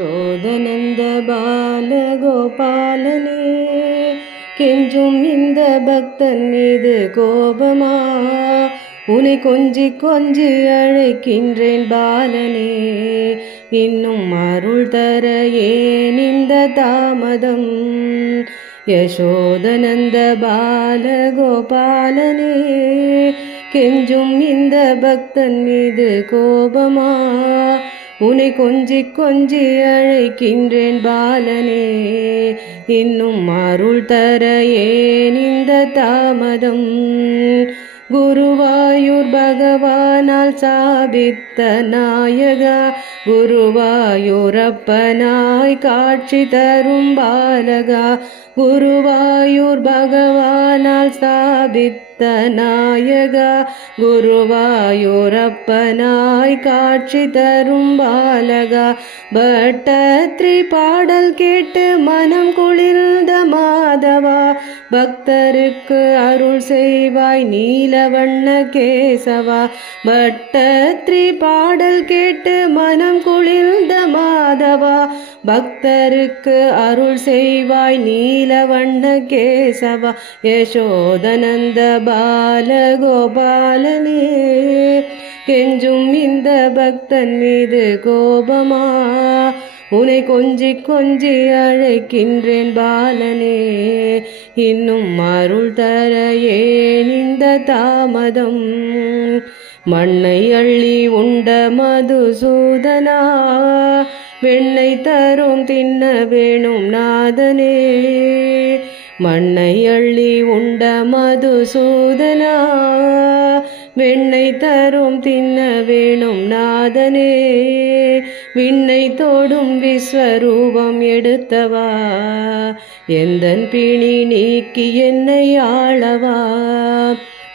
சோதனந்த பாலகோபாலனே கெஞ்சும் இந்த பக்தன் மீது கோபமா? உனை கொஞ்சி கொஞ்சி அழைக்கின்றேன் பாலனே இன்னும் அருள் தர ஏன் இந்த தாமதம்? யசோதனந்த பாலகோபாலனே கெஞ்சும் இந்த பக்தன் மீது கோபமா? உனை கொஞ்சி கொஞ்சி அழைக்கின்றேன் பாலனே. இன்னும் அருள் தர ஏன் இந்த தாமதம்? குருவாயூர் பகவானால் சாபித்த நாயகா குருவாயூரப்பனாய் காட்சி தரும் பாலகா குருவாயூர் பகவானால் ஸ்தாபித்த நாயகா குருவாயூரப்பனாய் காட்சி தரும் பாலகா. பட்டத்ரி பாடல் கேட்டு மனம் குளிர்ந்த மாதவா பக்தருக்கு அருள் செய்வாய் நீலவண்ண கேசவா. பட்டத்ரி பாடல் கேட்டு மனம் குளிர்ந்த மாதவா. பக்தருக்கு அருள் செய்வாய் நீலவண்ண கேசவா. யசோதனந்த பாலகோபாலனே கெஞ்சும் இந்த பக்தன் மீது கோபமா. உனை கொஞ்சி கொஞ்சி அழைக்கின்றேன் பாலனே. இன்னும் அருள் தர ஏன் இந்த தாமதம்? மண்ணை அள்ளி உண்ட மதுசூதனா வெண்ணை தரும் தின்ன வேணும் நாதனே. மண்ணை அள்ளி உண்ட மதுசூதனா வெண்ணை தரும் தின்ன வேணும் நாதனே. விண்ணை தோடும் விஸ்வரூபம் எடுத்தவா? எந்தன் பிணி நீக்கி என்னை ஆளவா?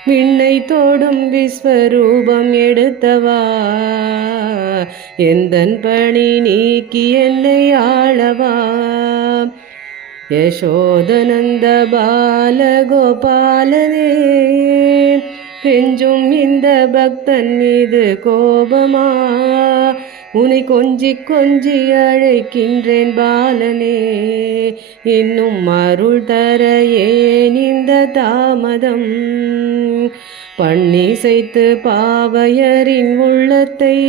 விண்ணை தோடும் விஸ்வரூபம் எடுத்தவா? எந்தன் பணி நீக்கி என்னை ஆளவா? யசோதனந்த பாலகோபாலனே கெஞ்சும் இந்த பக்தன் மீது கோபமா? உனை கொஞ்சி கொஞ்சி அழைக்கின்றேன் பாலனே. இன்னும் அருள் தர ஏன் இந்த தாமதம்? பண்ணிசைத்து பாவையரின் உள்ளத்தை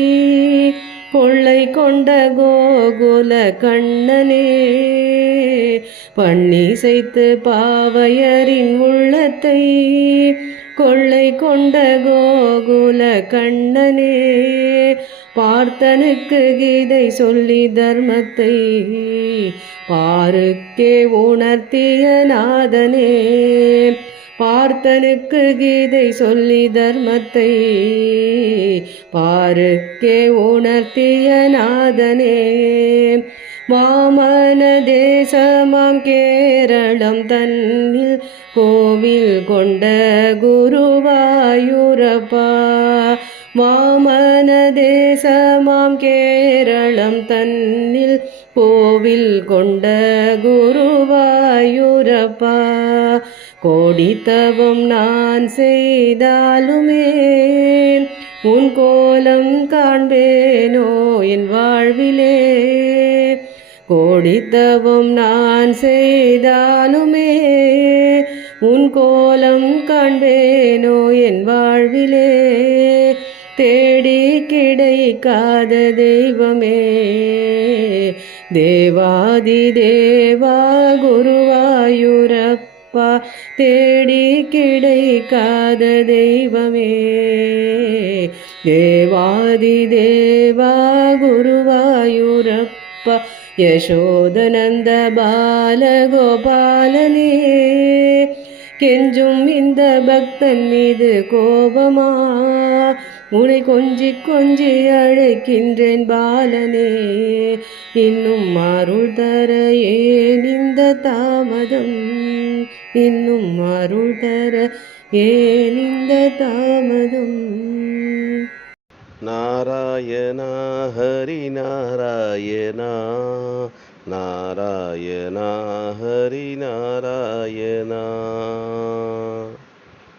கொள்ளை கொண்ட கோகுல கண்ணனே. பண்ணிசைத்து பாவையரின் உள்ளத்தை கொள்ளை கொண்ட கோகுல கண்ணனே. பார்த்தனுக்கு கீதை சொல்லி தர்மத்தை பாருக்கே உணர்த்திய நாதனே. பார்த்தனுக்கு கீதை சொல்லி தர்மத்தை பாருக்கே உணர்த்திய நாதனே. வாமன தேசமாம் கேரளம் தன்னில் கோவில் கொண்ட குருவாயூரப்பா. வாமன தேசமாம் கேரளம் தன்னில் கோவில் கொண்ட குருவாயூரப்பா. கோடித்தவம் நான் செய்தாலுமே உன் கோலம் காண்பேனோ என் வாழ்விலே. கோடித்தவம் நான் செய்தாலுமே உன் கோலம் காண்பேனோ என் வாழ்விலே. தேடி கிடைக்காத தெய்வமே. தேவாதி தேவா குருவாயூரப்பா தேடி கிடைக்காத தெய்வமே. தேவாதி தேவா குருவாயூரப்பா யசோதனந்த பாலகோபாலனே. கெஞ்சும் இந்த பக்தன் மீது கோபமா உனை கொஞ்சி கொஞ்சி அழைக்கின்றேன் பாலனே. இன்னும் அருள் தர ஏன் இந்த தாமதம்? இன்னும் அருள் தர ஏன் இந்த தாமதம்? நாராயணா ஹரி நாராயணா நாராயணா ஹரி நாராயணா